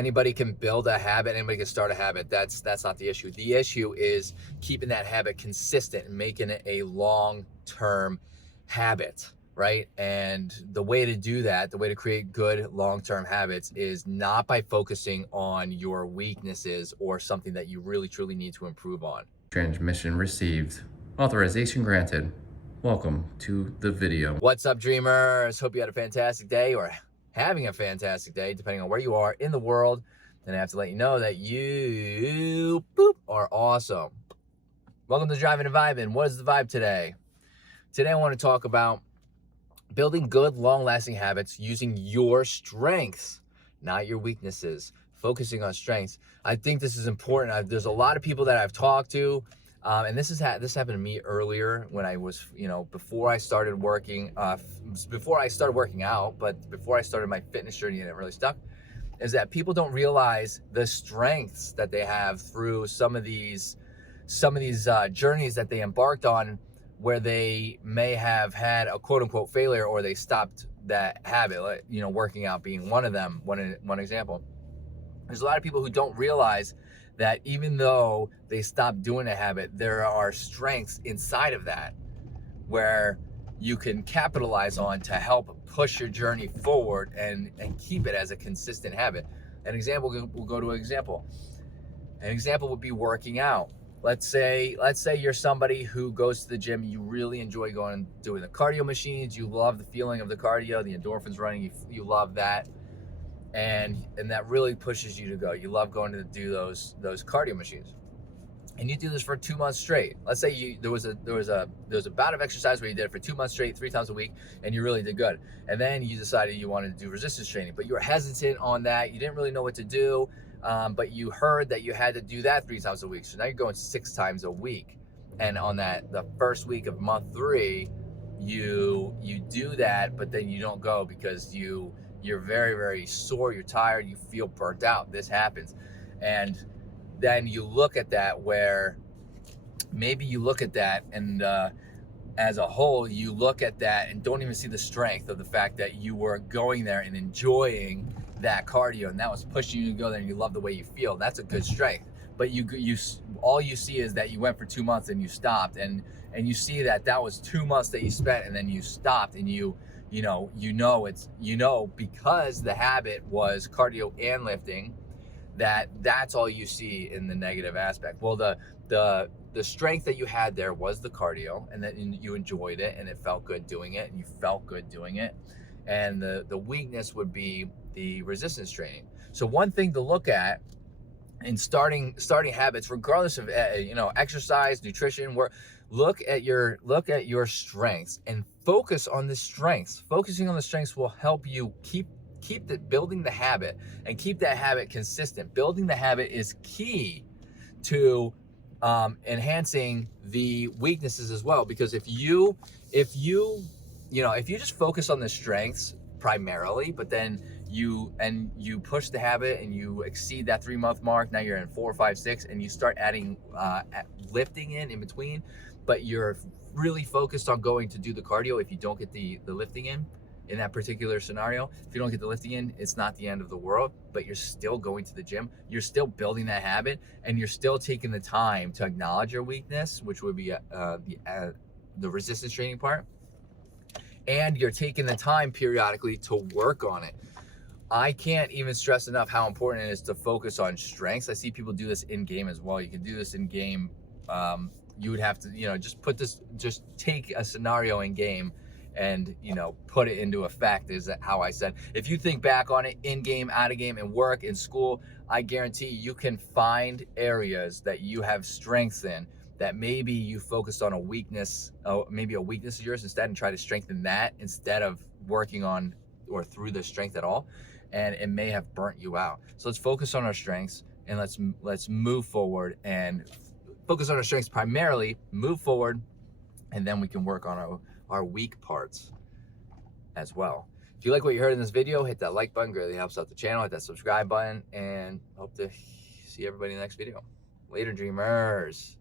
Anybody can build a habit, anybody can start a habit. That's not the issue. The issue is keeping that habit consistent and making it a long-term habit, right? And the way to do that, the way to create good long-term habits is not by focusing on your weaknesses or something that you really truly need to improve on. Transmission received. Authorization granted. Welcome to the video. What's up, dreamers? Hope you had a fantastic day or having a fantastic day, depending on where you are in the world. And I have to let you know that you are awesome. Welcome to Driving and Vibing. What is the vibe today? Today I want to talk about building good, long-lasting habits using your strengths, not your weaknesses. Focusing on strengths. I think this is important. There's a lot of people that I've talked to, and this happened to me earlier when I was, before I started working out, but before I started my fitness journey and it really stuck, is that people don't realize the strengths that they have through some of these journeys that they embarked on, where they may have had a quote unquote failure or they stopped that habit, like, working out being one of them, one example. There's a lot of people who don't realize that even though they stop doing a habit, there are strengths inside of that where you can capitalize on to help push your journey forward and keep it as a consistent habit. An example, we'll go to an example. An example would be working out. Let's say you're somebody who goes to the gym. You really enjoy going and doing the cardio machines. You love the feeling of the cardio, the endorphins running. You love that. And that really pushes you to go. You love going to do those cardio machines, and you do this for 2 months straight. Let's say there was a bout of exercise where you did it for 2 months straight, 3 times a week, and you really did good. And then you decided you wanted to do resistance training, but you were hesitant on that. You didn't really know what to do, but you heard that you had to do that 3 times a week. So now you're going 6 times a week, and on the first week of month 3, you do that, but then you don't go because you're very, very sore, you're tired, you feel burnt out. This happens. And then you look at that, where maybe you look at that and as a whole, you look at that and don't even see the strength of the fact that you were going there and enjoying that cardio, and that was pushing you to go there, and you love the way you feel. That's a good strength. But you all you see is that you went for 2 months and you stopped, and you see that was 2 months that you spent, and then you stopped, and because the habit was cardio and lifting, that's all you see in the negative aspect. Well, the strength that you had there was the cardio, and that you enjoyed it and it felt good doing it, and you felt good doing it. And the weakness would be the resistance training. So one thing to look at in starting habits, regardless of exercise, nutrition, work, look at your strengths and focus on the strengths. Focusing on the strengths will help you keep building the habit and keep that habit consistent. Building the habit is key to enhancing the weaknesses as well, because if you just focus on the strengths primarily, but then you push the habit and you exceed that 3-month mark, now you're in 4, 5, 6, and you start adding lifting in between, but you're really focused on going to do the cardio. If you don't get the lifting in that particular scenario, if you don't get the lifting in, it's not the end of the world, but you're still going to the gym, you're still building that habit, and you're still taking the time to acknowledge your weakness, which would be the resistance training part, and you're taking the time periodically to work on it. I can't even stress enough how important it is to focus on strengths. I see people do this in game as well. You can do this in game. You would have to, just take a scenario in game and, put it into effect, is how I said. If you think back on it, in game, out of game, in work, in school, I guarantee you can find areas that you have strengths in that maybe you focused on a weakness, maybe a weakness of yours instead, and try to strengthen that instead of working on or through the strength at all, and it may have burnt you out. So let's focus on our strengths, and let's move forward and focus on our strengths primarily, move forward, and then we can work on our weak parts as well. If you like what you heard in this video, hit that like button, greatly helps out the channel. Hit that subscribe button, and hope to see everybody in the next video. Later, dreamers.